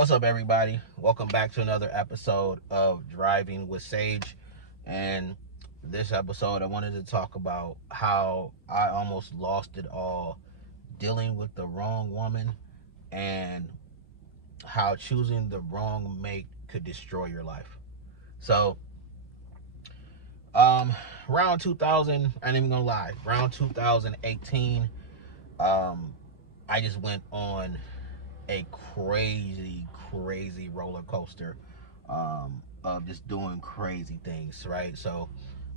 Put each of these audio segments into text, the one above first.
What's up, everybody? Welcome back to another episode of Driving with Sage. And this episode, I wanted to talk about how I almost lost it all dealing with the wrong woman and how choosing the wrong mate could destroy your life. So, um, around 2000, I ain't even gonna lie, around 2018, um, I just went on a crazy roller coaster of just doing crazy things, right? So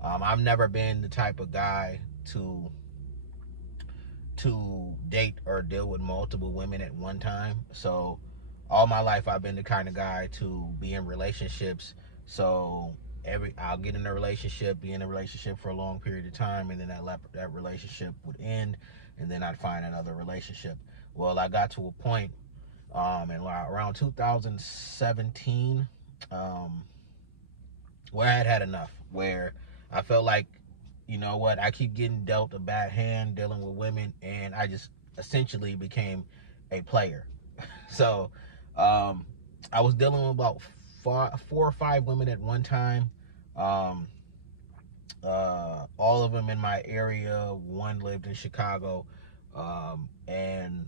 I've never been the type of guy to date or deal with multiple women at one time. So all my life I've been the kind of guy to be in relationships. So I'll get in a relationship, be in a relationship for a long period of time, and then that relationship would end, and then I'd find another relationship. Well, I got to a point and around 2017, um, where I had enough, where I felt like, you know what, I keep getting dealt a bad hand dealing with women, and I just essentially became a player. So, um, I was dealing with about four or five women at one time. Um, all of them in my area. One lived in Chicago, and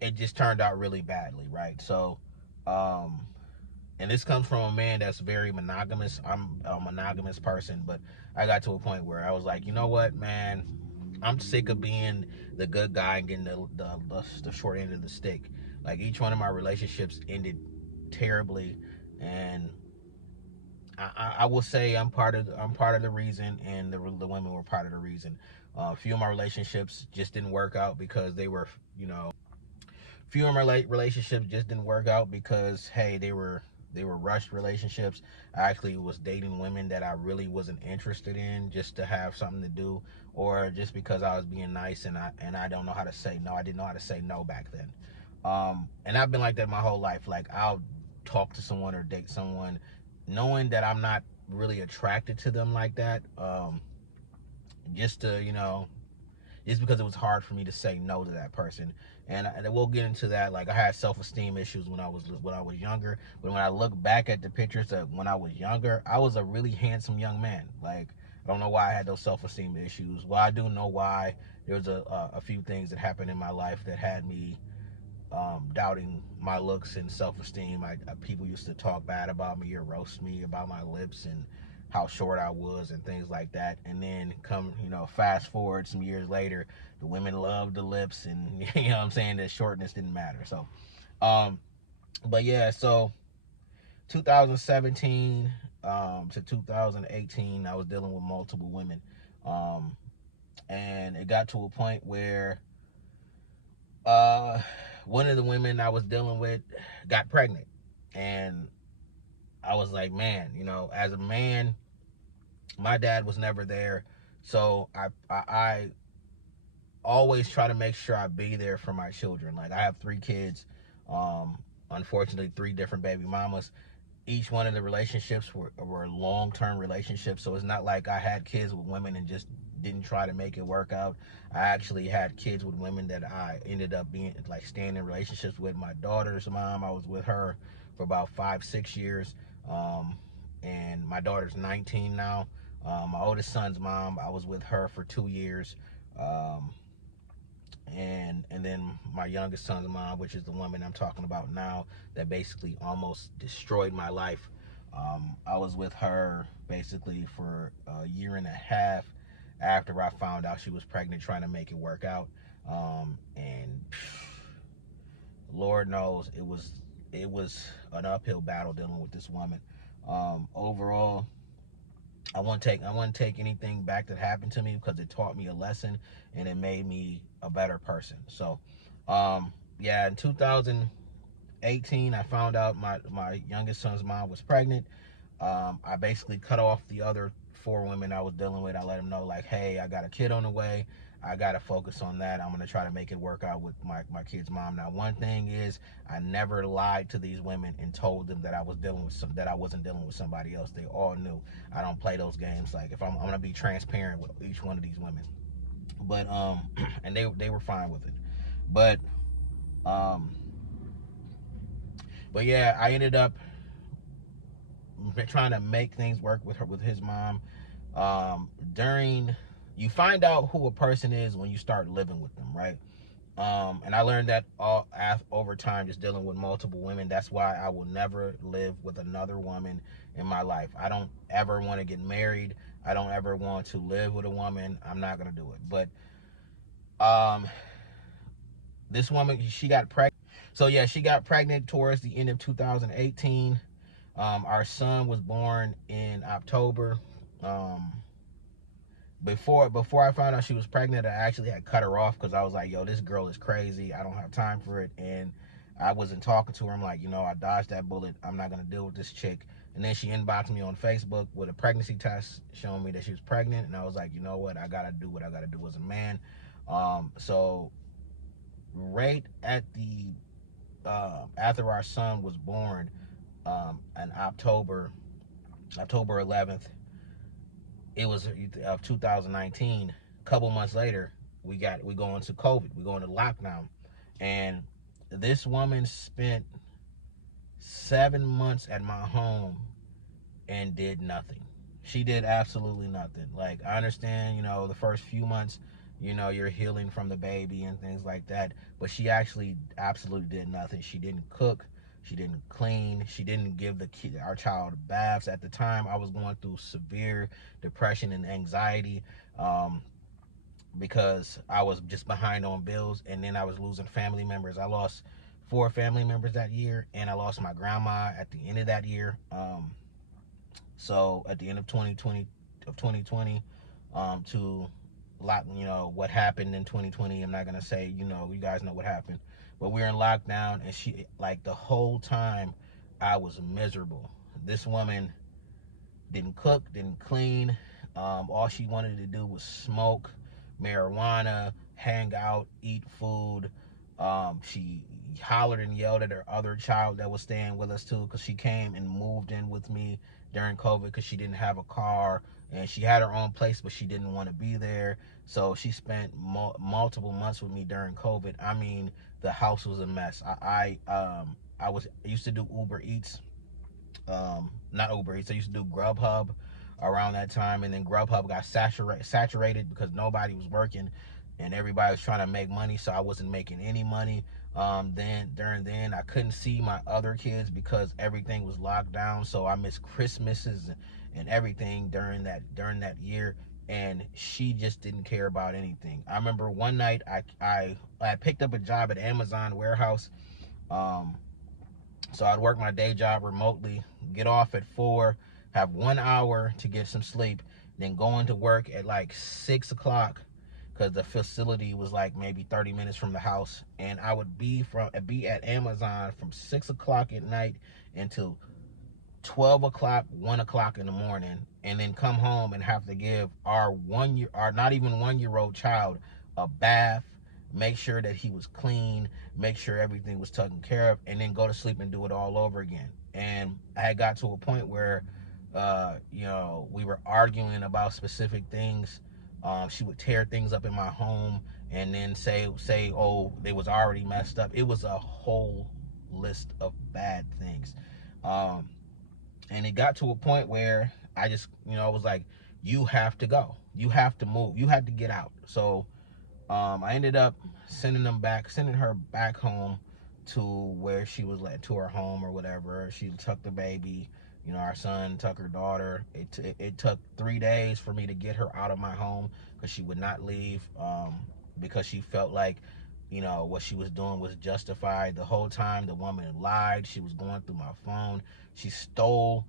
it just turned out really badly, right? So, um, and this comes from a man that's very monogamous. I'm a monogamous person, but I got to a point where I was like, you know what, man, I'm sick of being the good guy and getting the short end of the stick. Like each one of my relationships ended terribly, and I will say I'm part of the reason, and the women were part of the reason. A few of my relationships just didn't work out because they were, you know, few of my relationships just didn't work out because hey, they were rushed relationships. I actually was dating women that I really wasn't interested in just to have something to do, or just because I was being nice and I don't know how to say no. I didn't know how to say no back then. And I've been like that my whole life. Like I'll talk to someone or date someone knowing that I'm not really attracted to them like that. Just to, just because it was hard for me to say no to that person. And we'll get into that. Like I had self-esteem issues when I was younger, but when I look back at the pictures of when I was younger, I was a really handsome young man. Like I don't know why I had those self-esteem issues. Well, I do know why. There was a few things that happened in my life that had me doubting my looks and self-esteem. People used to talk bad about me or roast me about my lips and how short I was and things like that. And then come, fast forward some years later, the women loved the lips, and you know what I'm saying, the shortness didn't matter. So, um, but yeah, so 2017 to 2018, I was dealing with multiple women, um, and it got to a point where uh, one of the women I was dealing with got pregnant, and I was like, man, as a man, my dad was never there, so I always try to make sure I be there for my children. Like I have three kids, um, unfortunately, three different baby mamas. Each one of the relationships were long-term relationships, so it's not like I had kids with women and just didn't try to make it work out. I actually had kids with women that I ended up being like staying in relationships with. My daughter's mom, I was with her for about 5 6 years, um, and my daughter's 19 now. My oldest son's mom, I was with her for 2 years, um, and then my youngest son's mom, which is the woman I'm talking about now, that basically almost destroyed my life. I was with her basically for a year and a half after I found out she was pregnant, trying to make it work out. And Lord knows it was an uphill battle dealing with this woman. Overall, I wouldn't take anything back that happened to me because it taught me a lesson and it made me a better person. So, yeah, in 2018, I found out my youngest son's mom was pregnant. I basically cut off the other four women I was dealing with. I let them know, like, hey, I got a kid on the way. I got to focus on that. I'm going to try to make it work out with my kid's mom. Now, one thing is, I never lied to these women and told them that that I wasn't dealing with somebody else. They all knew. I don't play those games. Like, if I'm going to be transparent with each one of these women. But, and they were fine with it. But, um, But yeah, I ended up trying to make things work with his mom. During You find out who a person is when you start living with them, right? And I learned that over time, just dealing with multiple women. That's why I will never live with another woman in my life. I don't ever want to get married. I don't ever want to live with a woman. I'm not gonna do it. But um, this woman, she got pregnant. So yeah, she got pregnant towards the end of 2018. Our son was born in October. Um, before I found out she was pregnant, I actually had cut her off because I was like, yo, this girl is crazy. I don't have time for it. And I wasn't talking to her. I'm like, I dodged that bullet. I'm not going to deal with this chick. And then she inboxed me on Facebook with a pregnancy test showing me that she was pregnant. And I was like, you know what? I got to do what I got to do as a man. So right at the after our son was born, in October 11th, it was of 2019. A couple months later, we go into COVID. We go into lockdown, and this woman spent 7 months at my home and did nothing. She did absolutely nothing. Like, I understand, the first few months, you're healing from the baby and things like that, but she actually absolutely did nothing. She didn't cook. She didn't clean. She didn't give our child baths. At the time, I was going through severe depression and anxiety, because I was just behind on bills, and then I was losing family members. I lost 4 family members that year, and I lost my grandma at the end of that year. So at the end of 2020, to lock, what happened in 2020. I'm not gonna say, you guys know what happened, but we were in lockdown, and she, like, the whole time I was miserable. This woman didn't cook, didn't clean. All she wanted to do was smoke marijuana, hang out, eat food. She hollered and yelled at her other child that was staying with us too, because she came and moved in with me during COVID because she didn't have a car, and she had her own place, but she didn't want to be there. So she spent multiple months with me during COVID. I mean, the house was a mess. I used to do Uber Eats, not Uber Eats. I used to do Grubhub around that time, and then Grubhub got saturated because nobody was working and everybody was trying to make money, so I wasn't making any money. Then I couldn't see my other kids because everything was locked down, so I missed Christmases and everything during that year. And she just didn't care about anything. I remember one night I picked up a job at Amazon warehouse. Um, so I'd work my day job remotely, get off at 4, have 1 hour to get some sleep, then go into work at like 6 o'clock because the facility was like maybe 30 minutes from the house. And I would be at Amazon from 6 o'clock at night until 12 o'clock, 1 o'clock in the morning, and then come home and have to give our not even 1-year-old child a bath, make sure that he was clean, make sure everything was taken care of, and then go to sleep and do it all over again. And I had got to a point where, we were arguing about specific things. She would tear things up in my home and then say, oh, they was already messed up. It was a whole list of bad things. And it got to a point where I just, I was like, you have to go. You have to move. You have to get out. So I ended up sending her back home to where she was led, to her home or whatever. She took the baby. Our son took her daughter. It took 3 days for me to get her out of my home because she would not leave, because she felt like, what she was doing was justified. The whole time the woman lied. She was going through my phone. She stole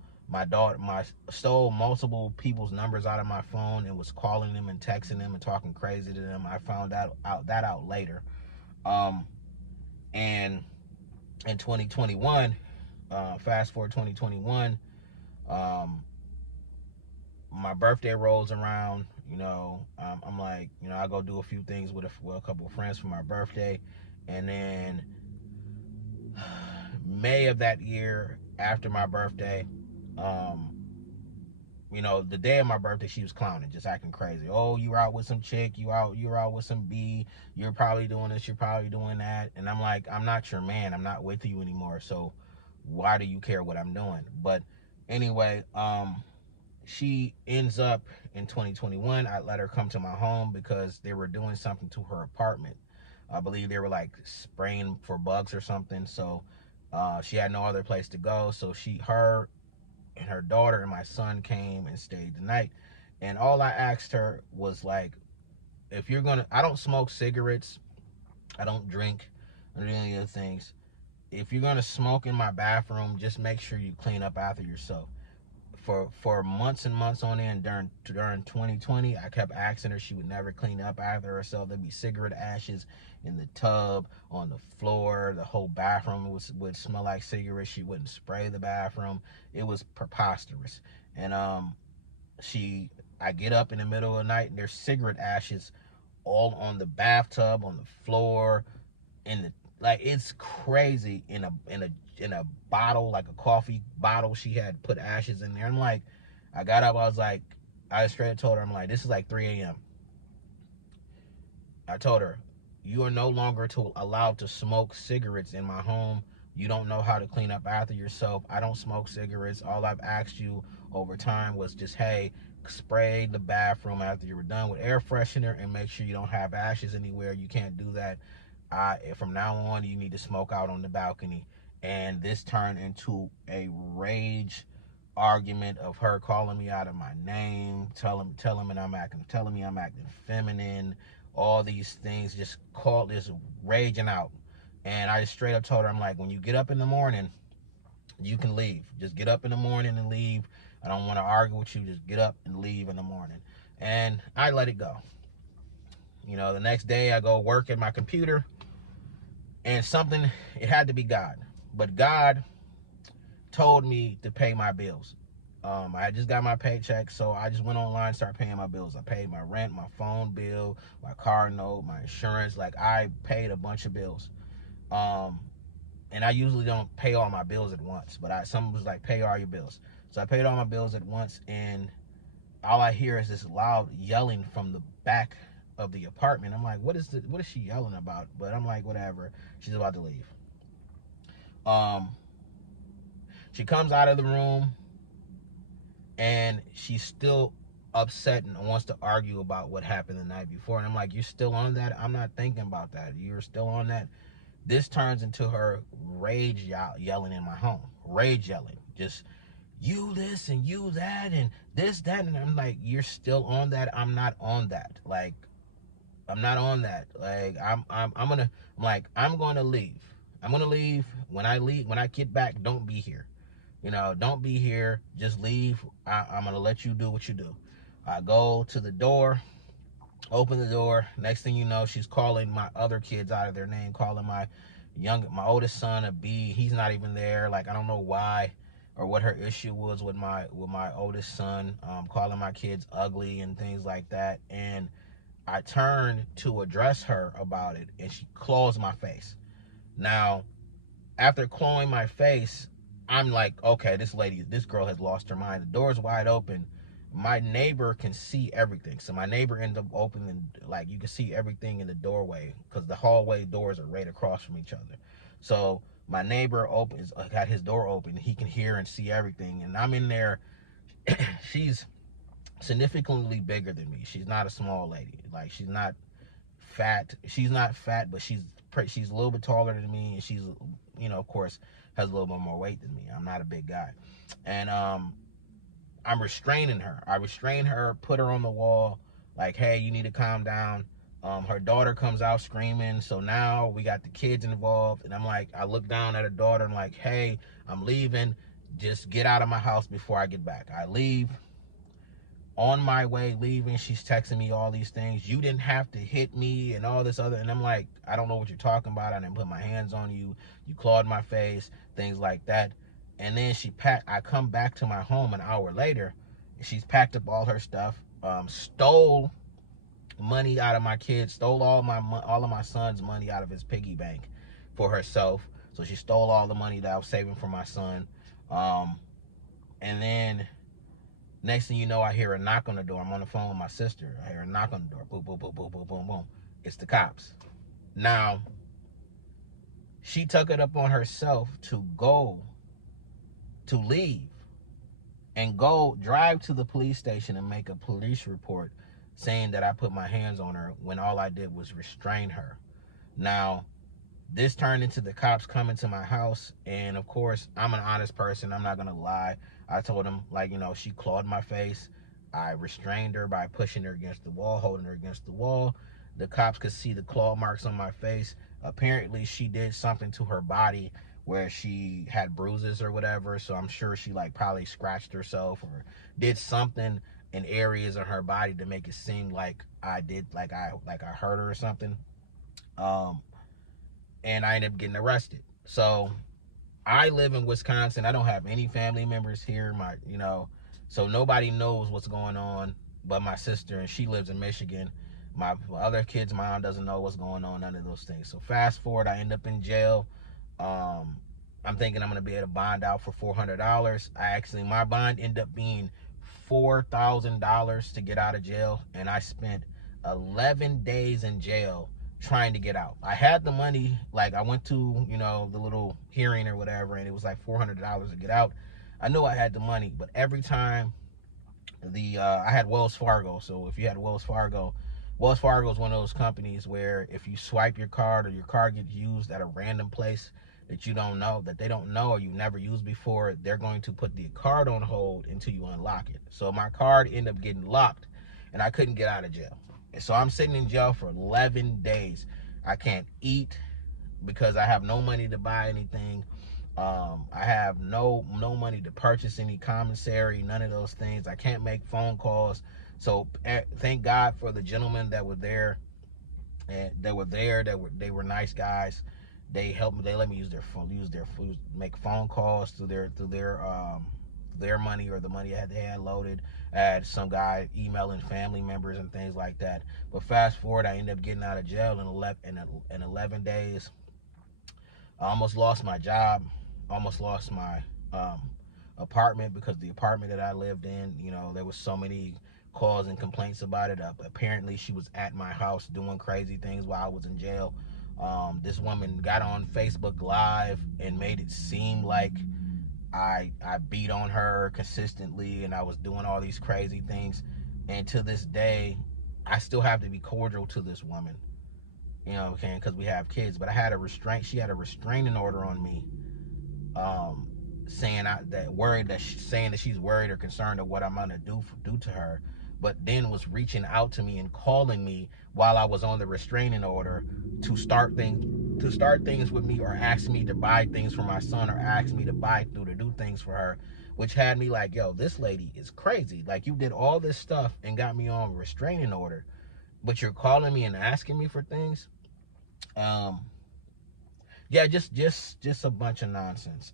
stole multiple people's numbers out of my phone and was calling them and texting them and talking crazy to them. I found out later. And in 2021, fast forward 2021, my birthday rolls around. I'm like, I go do a few things with a couple of friends for my birthday. And then May of that year, after my birthday, the day of my birthday, she was clowning, just acting crazy. Oh, you were out with some chick, you're out with some B, you're probably doing this, you're probably doing that. And I'm like, I'm not your man, I'm not with you anymore. So why do you care what I'm doing? But anyway, she ends up in 2021. I let her come to my home because they were doing something to her apartment. I believe they were like spraying for bugs or something. So she had no other place to go. So her and her daughter and my son came and stayed the night. And all I asked her was like, if you're gonna, I don't smoke cigarettes, I don't drink, I don't do any of the things. If you're gonna smoke in my bathroom, just make sure you clean up after yourself. For months and months on end during 2020, I kept asking her. She would never clean up after herself. There'd be cigarette ashes in the tub, on the floor. The whole bathroom would smell like cigarettes. She wouldn't spray the bathroom. It was preposterous. And I get up in the middle of the night and there's cigarette ashes all on the bathtub, on the floor, in the, like, it's crazy. In a bottle, like a coffee bottle, she had put ashes in there. I'm like, I got up, I straight told her, I'm like, this is like 3 a.m. I told her, you are no longer allowed to smoke cigarettes in my home. You don't know how to clean up after yourself. I don't smoke cigarettes. All I've asked you over time was just, hey, spray the bathroom after you were done with air freshener and make sure you don't have ashes anywhere. You can't do that. From now on, you need to smoke out on the balcony. And this turned into a rage argument of her calling me out of my name, telling me I'm acting feminine, all these things, just raging out. And I just straight up told her, I'm like, when you get up in the morning, you can leave. Just get up in the morning and leave. I don't want to argue with you. Just get up and leave in the morning. And I let it go. The next day I go work at my computer, and it had to be God. But God told me to pay my bills. I just got my paycheck, so I just went online and started paying my bills. I paid my rent, my phone bill, my car note, my insurance. Like, I paid a bunch of bills. And I usually don't pay all my bills at once, but someone was like, pay all your bills. So I paid all my bills at once, and all I hear is this loud yelling from the back of the apartment. I'm like, what is she yelling about? But I'm like, whatever. She's about to leave. She comes out of the room, and she's still upset and wants to argue about what happened the night before. And I'm like, you're still on that? I'm not thinking about that. You're still on that? This turns into her rage yelling in my home. Rage yelling. Just, you this and you that and this, that. And I'm like, you're still on that? I'm not on that. Like, I'm not on that. Like, I'm gonna leave. I'm gonna leave. When I get back, don't be here. Don't be here. Just leave. I'm gonna let you do what you do. I go to the door, open the door. Next thing you know, she's calling my other kids out of their name, calling my oldest son a B. He's not even there. Like, I don't know why or what her issue was with my oldest son, calling my kids ugly and things like that. And I turned to address her about it, and she claws my face. Now, after clawing my face, I'm like, okay, this girl has lost her mind. The door's wide open. My neighbor can see everything. So my neighbor ended up opening, like, you can see everything in the doorway because the hallway doors are right across from each other. So my neighbor got his door open. He can hear and see everything. And I'm in there. She's significantly bigger than me. She's not a small lady. Like, she's not fat. She's not fat, but she's a little bit taller than me, and she's, of course, has a little bit more weight than me. I'm not a big guy. And I'm restraining her. I restrain her, put her on the wall, like, hey, you need to calm down. Her daughter comes out screaming, so now we got the kids involved, and I'm like, I look down at her daughter and like, hey, I'm leaving. Just get out of my house before I get back. I leave. On my way leaving, she's texting me all these things. You didn't have to hit me and all this other. And I'm like, I don't know what you're talking about. I didn't put my hands on you. You clawed my face, things like that. And then I come back to my home an hour later. She's packed up all her stuff, stole money out of my kids, stole all of my son's money out of his piggy bank for herself. So she stole all the money that I was saving for my son. And then next thing you know, I hear a knock on the door. I'm on the phone with my sister. I hear a knock on the door. Boom, boom, boom, boom, boom, boom, boom. It's the cops. Now, she took it up on herself to go to leave and go drive to the police station and make a police report saying that I put my hands on her when all I did was restrain her. Now, this turned into the cops coming to my house, and of course, I'm an honest person. I'm not gonna lie. I told them, like, she clawed my face. I restrained her by pushing her against the wall, holding her against the wall. The cops could see the claw marks on my face. Apparently, she did something to her body where she had bruises or whatever. So I'm sure she like probably scratched herself or did something in areas of her body to make it seem like I did, like I hurt her or something. Um, and I ended up getting arrested. So I live in Wisconsin. I don't have any family members here. So nobody knows what's going on but my sister, and she lives in Michigan. My other kid's mom doesn't know what's going on, none of those things. So fast forward, I end up in jail. I'm thinking I'm gonna be able to bond out for $400. My bond ended up being $4,000 to get out of jail, and I spent 11 days in jail trying to get out. I had the money, like I went to, the little hearing or whatever, and it was like $400 to get out. I knew I had the money, but every time I had Wells Fargo. So if you had Wells Fargo is one of those companies where if you swipe your card or your card gets used at a random place that you don't know, that they don't know or you never used before, they're going to put the card on hold until you unlock it. So my card ended up getting locked and I couldn't get out of jail. And so I'm sitting in jail for 11 days. I can't eat because I have no money to buy anything. I have no money to purchase any commissary, none of those things. I can't make phone calls. So thank God for the gentlemen that were there, and they were nice guys. They helped me. They let me use their phone, make phone calls through their money or the money they had loaded. I had some guy emailing family members and things like that. But fast forward, I ended up getting out of jail in 11 days. I almost lost my job, almost lost my apartment, because the apartment that I lived in, there was so many calls and complaints about it. Apparently, she was at my house doing crazy things while I was in jail. This woman got on Facebook Live and made it seem like I beat on her consistently and I was doing all these crazy things. And to this day, I still have to be cordial to this woman. Because we have kids. But she had a restraining order on me, saying that she's worried or concerned of what I'm gonna do to her, but then was reaching out to me and calling me while I was on the restraining order to start things with me, or ask me to buy things for my son, or ask me to do things for her, which had me like, yo, this lady is crazy. Like, you did all this stuff and got me on restraining order, but you're calling me and asking me for things. Yeah, just a bunch of nonsense.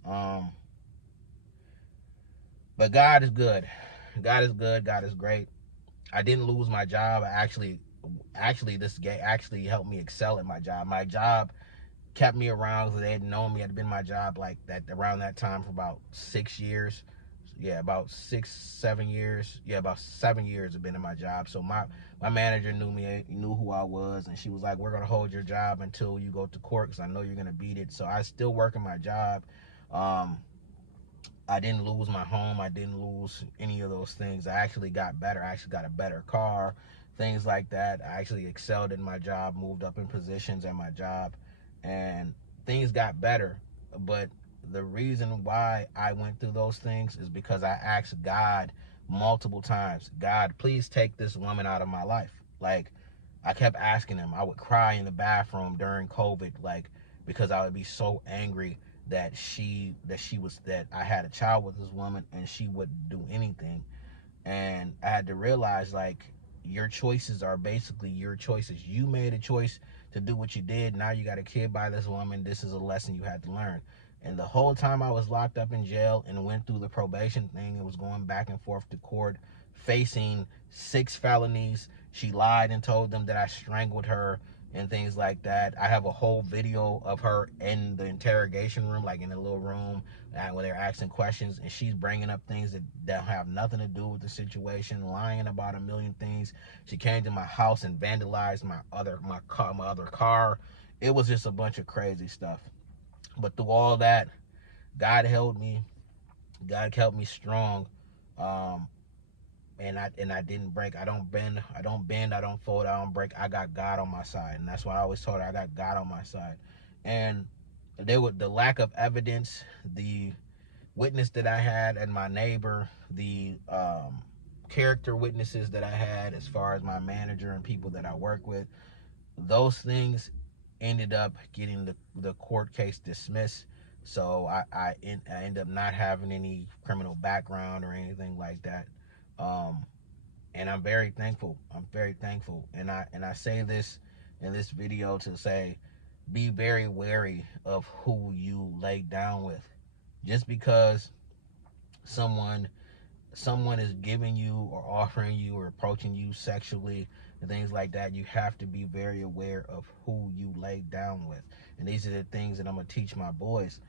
But God is good. God is good. God is great. I didn't lose my job. This actually helped me excel at my job. My job kept me around because they had known me. I'd been in my job like that around that time for about 6 years. Yeah, about 7 years. Yeah, about 7 years I've been in my job. So my manager knew me, knew who I was, and she was like, we're gonna hold your job until you go to court, because I know you're gonna beat it. So I still work in my job. I didn't lose my home. I didn't lose any of those things. I actually got better. I actually got a better car, things like that. I actually excelled in my job, moved up in positions at my job, and things got better. But the reason why I went through those things is because I asked God multiple times, God, please take this woman out of my life. Like, I kept asking him. I would cry in the bathroom during COVID, like, because I would be so angry that I had a child with this woman and she wouldn't do anything. And I had to realize, like, your choices are basically your choices. You made a choice to do what you did. Now you got a kid by this woman. This is a lesson you had to learn. And the whole time I was locked up in jail and went through the probation thing, it was going back and forth to court, facing 6 felonies. She lied and told them that I strangled her and things like that. I have a whole video of her in the interrogation room, like in a little room, where they're asking questions, and she's bringing up things that have nothing to do with the situation, lying about a million things. She came to my house and vandalized my other car. It was just a bunch of crazy stuff. But through all that, God held me. God kept me strong. Um, and I didn't break. I don't fold, I don't break. I got God on my side. And that's why I always told her I got God on my side. And there was the lack of evidence, the witness that I had and my neighbor, the character witnesses that I had as far as my manager and people that I work with, those things ended up getting the court case dismissed. So I end up not having any criminal background or anything like that. Um, and I'm very thankful. I'm very thankful. And I say this in this video to say, be very wary of who you lay down with. Just because someone someone is giving you or offering you or approaching you sexually and things like that, you have to be very aware of who you lay down with. And these are the things that I'm gonna teach my boys.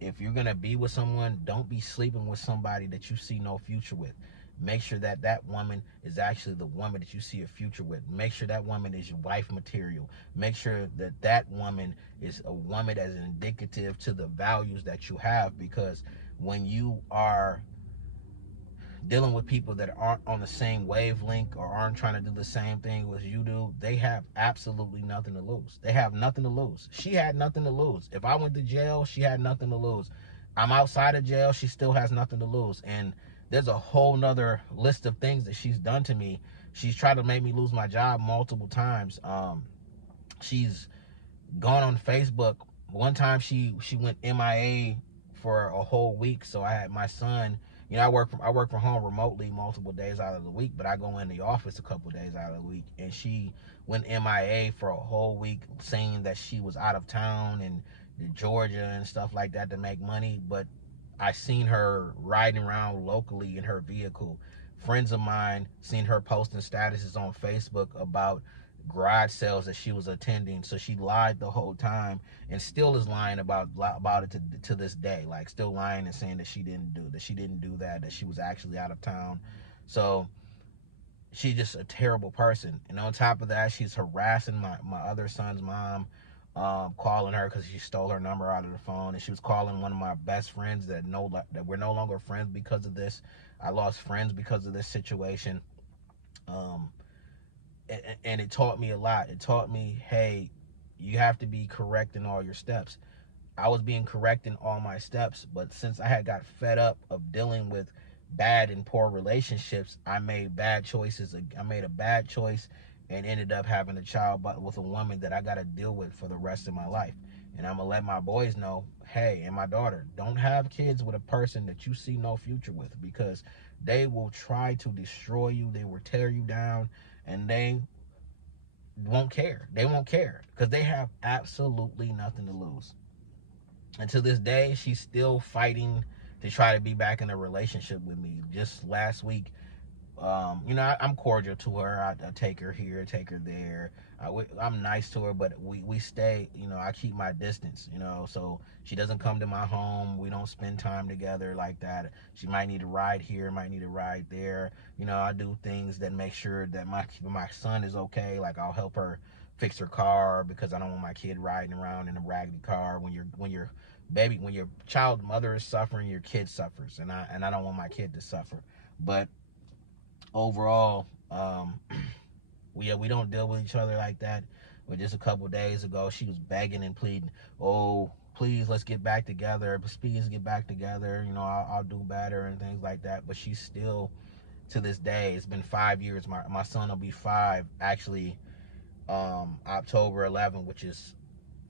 If you're gonna be with someone, don't be sleeping with somebody that you see no future with. Make sure that that woman is actually the woman that you see a future with. Make sure that woman is your wife material. Make sure that that woman is a woman that is indicative to the values that you have, because when you are dealing with people that aren't on the same wavelength or aren't trying to do the same thing as you do, they have absolutely nothing to lose. They have nothing to lose. She had nothing to lose. If I went to jail, she had nothing to lose. I'm outside of jail, she still has nothing to lose. And there's a whole nother list of things that she's done to me. She's tried to make me lose my job multiple times. She's gone on Facebook. One time she went MIA for a whole week. So I had my son. You know, I work from home remotely multiple days out of the week, but I go in the office a couple days out of the week. And she went MIA for a whole week, saying that she was out of town and Georgia and stuff like that to make money. But I seen her riding around locally in her vehicle. Friends of mine seen her posting statuses on Facebook about garage sales that she was attending. So she lied the whole time and still is lying about it to this day. Like, still lying and saying that she didn't do that, that she was actually out of town. So she's just a terrible person. And on top of that, she's harassing my other son's mom, calling her because she stole her number out of the phone. And she was calling one of my best friends that we're no longer friends because of this. I lost friends because of this situation. Um, and it taught me a lot. It taught me, hey, you have to be correct in all your steps. I was being correct in all my steps, but since I had got fed up of dealing with bad and poor relationships, I made bad choices. I made a bad choice and ended up having a child with a woman that I got to deal with for the rest of my life. And I'm going to let my boys know, hey, and my daughter, don't have kids with a person that you see no future with, because they will try to destroy you. They will tear you down, and they won't care. They won't care because they have absolutely nothing to lose. And to this day, she's still fighting to try to be back in a relationship with me. Just last week, you know, I'm cordial to her. I take her here, take her there. I'm nice to her, but we stay, you know, I keep my distance, you know, so she doesn't come to my home. We don't spend time together like that. She might need a ride here, might need a ride there. You know, I do things that make sure that my son is okay. Like, I'll help her fix her car because I don't want my kid riding around in a raggedy car. When your child mother is suffering, your kid suffers, and I don't want my kid to suffer. But overall, we don't deal with each other like that. But just a couple days ago, she was begging and pleading, "Oh, please, let's get back together. Please get back together. You know, I'll do better," and things like that. But she's still, to this day, it's been 5 years. My son will be 5 actually, October 11th, which is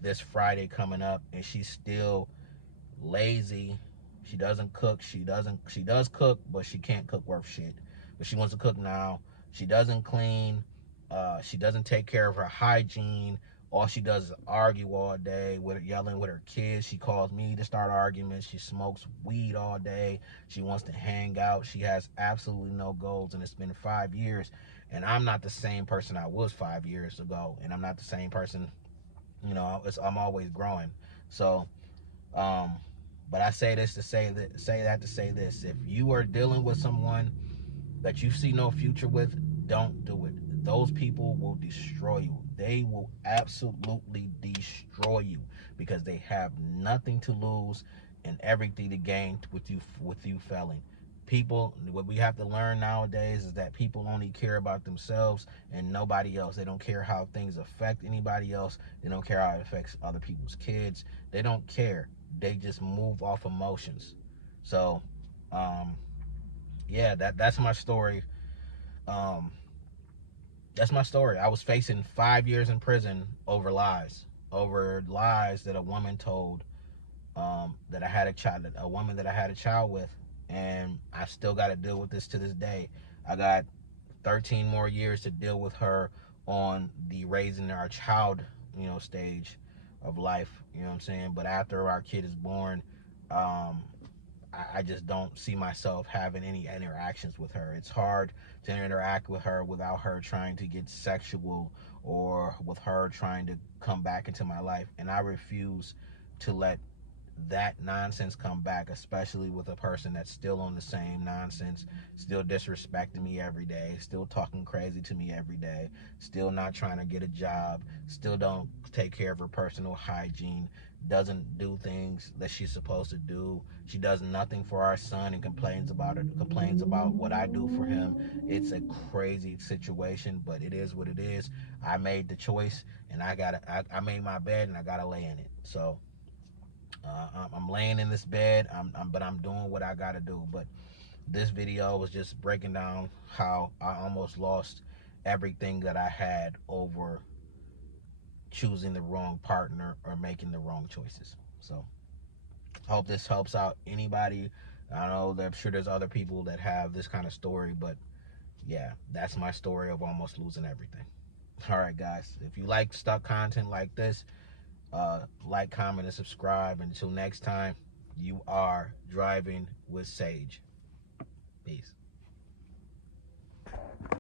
this Friday coming up, and she's still lazy. She doesn't cook. She does cook, but she can't cook worth shit. But she wants to cook now. She doesn't clean. She doesn't take care of her hygiene. All she does is argue all day, yelling with her kids. She calls me to start arguments. She smokes weed all day. She wants to hang out. She has absolutely no goals, and it's been 5 years. And I'm not the same person I was 5 years ago, and I'm not the same person. You know, I'm always growing. So, um, but I say this to say this: if you are dealing with someone that you see no future with, don't do it. Those people will destroy you. They will absolutely destroy you because they have nothing to lose. and everything to gain with you failing. People, what we have to learn nowadays is that people only care about themselves and nobody else. They don't care how things affect anybody else. They don't care how it affects other people's kids. They don't care. They just move off emotions. So yeah, that's my story. um that's my story. I was facing 5 years in prison over lies that a woman told, that I had a woman that I had a child with, and I still got to deal with this to this day. I got 13 more years to deal with her on the raising our child, stage of life. You know what I'm saying? But after our kid is born, um, I just don't see myself having any interactions with her. It's hard to interact with her without her trying to get sexual or with her trying to come back into my life. And I refuse to let that nonsense come back, especially with a person that's still on the same nonsense, still disrespecting me every day, still talking crazy to me every day, still not trying to get a job, still don't take care of her personal hygiene, doesn't do things that she's supposed to do. She does nothing for our son and complains about it, complains about what I do for him. It's a crazy situation, but it is what it is. I made the choice, and I made my bed, and I gotta lay in it. So I'm laying in this bed, but I'm doing what I gotta do. But this video was just breaking down how I almost lost everything that I had over choosing the wrong partner or making the wrong choices. So I hope this helps out anybody. I know that I'm sure there's other people that have this kind of story, but yeah, that's my story of almost losing everything. All right, guys, if you like stuck content like this, like, comment, and subscribe. Until next time, you are driving with Sage.